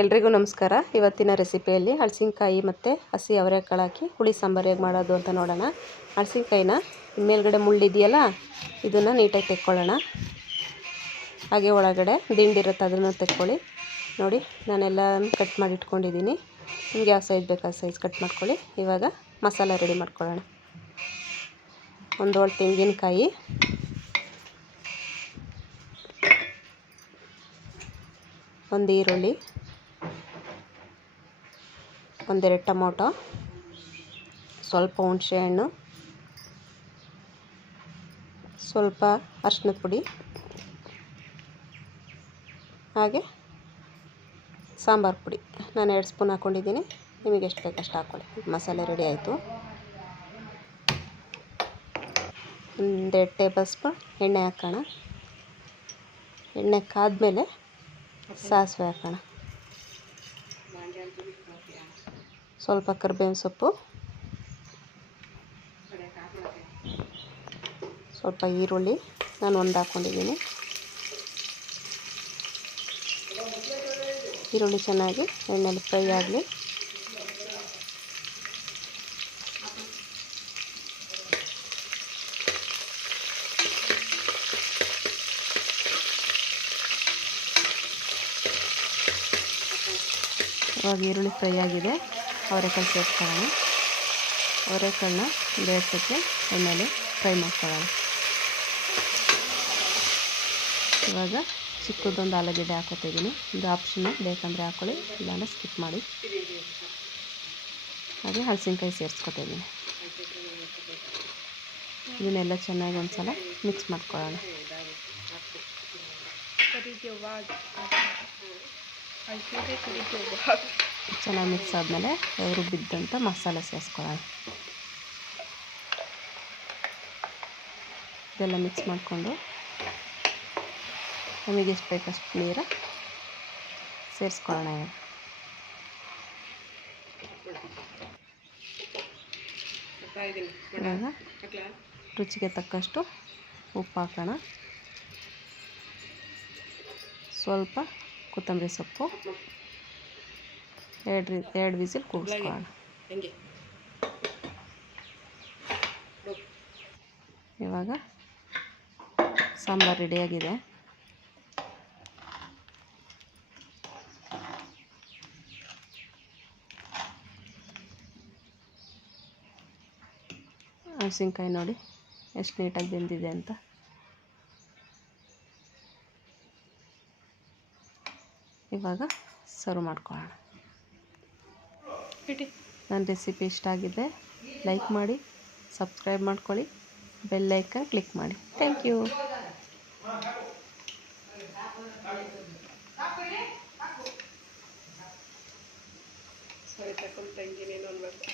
ಎಲ್ರಿಗೂ ನಮಸ್ಕಾರ. ಇವತ್ತಿನ ರೆಸಿಪಿಯಲ್ಲಿ ಹಲಸಿನಕಾಯಿ ಮತ್ತು ಹಸಿ ಅವರೆಕಾಳು ಹಾಕಿ ಹುಳಿ ಸಾಂಬಾರು ಹೇಗೆ ಮಾಡೋದು ಅಂತ ನೋಡೋಣ. ಹಲಸಿನಕಾಯಿನ ಮೇಲ್ಗಡೆ ಮುಳ್ಳಿದೆಯಲ್ಲ, ಇದನ್ನು ನೀಟಾಗಿ ತೆಕ್ಕೊಳ್ಳೋಣ. ಹಾಗೆ ಒಳಗಡೆ ದಿಂಡಿರುತ್ತೆ, ಅದನ್ನು ತೆಕ್ಕೊಳ್ಳಿ. ನೋಡಿ, ನಾನೆಲ್ಲ ಕಟ್ ಮಾಡಿ ಇಟ್ಕೊಂಡಿದ್ದೀನಿ. ನಿಮ್ಗೆ ಯಾವ ಸೈಜ್ ಬೇಕು ಆ ಸೈಜ್ ಕಟ್ ಮಾಡ್ಕೊಳ್ಳಿ. ಇವಾಗ ಮಸಾಲ ರೆಡಿ ಮಾಡ್ಕೊಳ್ಳೋಣ. ಒಂದು ಹೋಳು ತೆಂಗಿನಕಾಯಿ, ಒಂದು ಈರುಳ್ಳಿ, ಒಂದೆರಡು ಟೊಮೊಟೊ, ಸ್ವಲ್ಪ ಹುಣಸೆಹಣ್ಣು, ಸ್ವಲ್ಪ ಅರಿಶಿನದ ಪುಡಿ, ಹಾಗೆ ಸಾಂಬಾರು ಪುಡಿ. ನಾನು 2 ಸ್ಪೂನ್ ಹಾಕ್ಕೊಂಡಿದ್ದೀನಿ. ನಿಮಗೆ ಎಷ್ಟು ಬೇಕಷ್ಟು ಹಾಕ್ಕೊಳ್ಳಿ. ಮಸಾಲೆ ರೆಡಿ ಆಯಿತು. 1 ಟೇಬಲ್ ಸ್ಪೂನ್ ಎಣ್ಣೆ ಹಾಕೋಣ. ಎಣ್ಣೆ ಕಾದ್ಮೇಲೆ ಸಾಸಿವೆ ಹಾಕೋಣ. ಸ್ವಲ್ಪ ಕರಿಬೇವಿನ ಸೊಪ್ಪು, ಸ್ವಲ್ಪ ಈರುಳ್ಳಿ, ನಾನು 1 ಹಾಕ್ಕೊಂಡಿದ್ದೀನಿ. ಈರುಳ್ಳಿ ಚೆನ್ನಾಗಿ ಎಣ್ಣೆಲಿ ಫ್ರೈ ಆಗಲಿ. ಇವಾಗ ಈರುಳ್ಳಿ ಫ್ರೈ ಆಗಿದೆ. ಅವರೆಕಾಳು ಸೇರಿಸ್ಕೊಳ್ಳೋಣ. ಅವರೆಕಾಳನ್ನ 2 ಸತಿ ಎಣ್ಣೆಲಿ ಫ್ರೈ ಮಾಡ್ಕೊಳ್ಳೋಣ. ಇವಾಗ ಚಿಕ್ಕದೊಂದು ಆಲೂಗಡ್ಡೆ ಹಾಕೋತಿದ್ದೀನಿ. ಇದು ಆಪ್ಷನ್, ಬೇಕಂದರೆ ಹಾಕ್ಕೊಳ್ಳಿ, ಇಲ್ಲಾಂದರೆ ಸ್ಕಿಪ್ ಮಾಡಿ. ಹಾಗೆ ಹಲಸಿನಕಾಯಿ ಸೇರಿಸ್ಕೊತಿದ್ದೀನಿ. ಇದನ್ನೆಲ್ಲ ಚೆನ್ನಾಗಿ ಒಂದು ಸಲ ಮಿಕ್ಸ್ ಮಾಡ್ಕೊಳ್ಳೋಣ. ಚೆನ್ನಾಗಿ ಮಿಕ್ಸ್ ಆದಮೇಲೆ ರುಬ್ಬಿದ್ದಂಥ ಮಸಾಲೆ ಸೇರಿಸ್ಕೊಳ್ಳೋಣ. ಇದೆಲ್ಲ ಮಿಕ್ಸ್ ಮಾಡಿಕೊಂಡು ನಮಗೆ ಎಷ್ಟು ಬೇಕಷ್ಟು ನೀರು ಸೇರಿಸ್ಕೊಳ್ಳೋಣ. ಇವಾಗ ರುಚಿಗೆ ತಕ್ಕಷ್ಟು ಉಪ್ಪು ಹಾಕೋಣ. ಸ್ವಲ್ಪ ಕೊತ್ತಂಬರಿ ಸೊಪ್ಪು, 2 ವಿಸಿಲ್ ಕೂಗಿಸ್ಕೊಳ್ಳೋಣ. ಇವಾಗ ಸಾಂಬಾರು ರೆಡಿಯಾಗಿದೆ. ಹಲಸಿನಕಾಯಿ ನೋಡಿ ಎಷ್ಟು ನೀಟಾಗಿ ಬೆಂದಿದೆ ಅಂತ. ಇವಾಗ ಸರ್ವ್ ಮಾಡ್ಕೊಳ್ಳೋಣ. ನನ್ನ ರೆಸಿಪಿ ಇಷ್ಟ ಆಗಿದೆ ಲೈಕ್ ಮಾಡಿ, ಸಬ್ಸ್ಕ್ರೈಬ್ ಮಾಡ್ಕೊಳ್ಳಿ, ಬೆಲ್ ಐಕಾನ್ ಕ್ಲಿಕ್ ಮಾಡಿ. Thank you. ಸರಿ, ತಗೊಂಡು ತಂಗಿನೇನು ಅನ್ಬೇಕು.